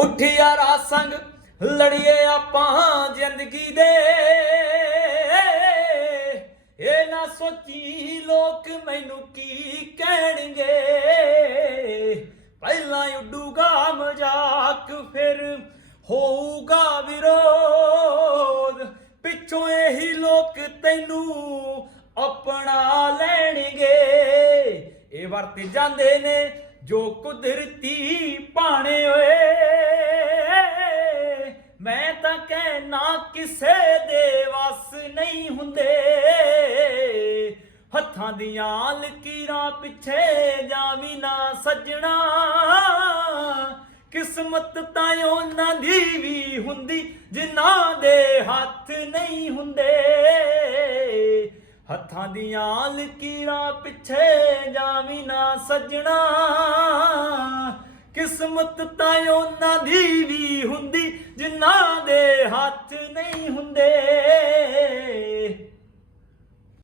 ਉੱਠ ਯਾਰਾ ਸੰਗ, ਲੜੀਏ ਆਪਾਂ ਜ਼ਿੰਦਗੀ ਦੇ। ਇਹ ਨਾ ਸੋਚੀ ਲੋਕ ਮੈਨੂੰ ਕੀ ਕਹਿਣਗੇ। ਪਹਿਲਾਂ ਉੱਡੂਗਾ ਮਜ਼ਾਕ, ਫਿਰ ਹੋਊਗਾ ਵਿਰੋਧ। ਪਿੱਛੋਂ ਇਹੀ ਲੋਕ ਤੈਨੂੰ ਆਪਣਾ ਲੈਣਗੇ। ਇਹ ਵਰਤ ਜਾਂਦੇ ਨੇ ਜੋ ਕੁਦਰਤੀ ਮੈਂ ਕਿਸੇ ਦੇ ਵਸ ਨਹੀਂ ਹੁੰਦੇ। ਹੱਥਾਂ ਦੀਆਂ ਲਕੀਰਾਂ ਪਿੱਛੇ ਜਾਵੀ ਨਾ ਸੱਜਣਾ। ਕਿਸਮਤ ਤਾਂ ਉਹਨਾਂ ਦੀ ਵੀ ਹੁੰਦੀ, ਜਿਨ੍ਹਾਂ ਦੇ ਹੱਥ ਨਹੀਂ ਹੁੰਦੇ। ਹੱਥਾਂ ਦੀਆਂ ਲਕੀਰਾਂ ਪਿੱਛੇ ਜਾਵੀ ਨਾ ਸੱਜਣਾ। ਕਿਸਮਤ ਤਾਂ ਉਹਨਾਂ ਦੀ ਵੀ ਹੁੰਦੀ ਜਿਨ੍ਹਾਂ ਦੇ ਹੱਥ ਨਹੀਂ ਹੁੰਦੇ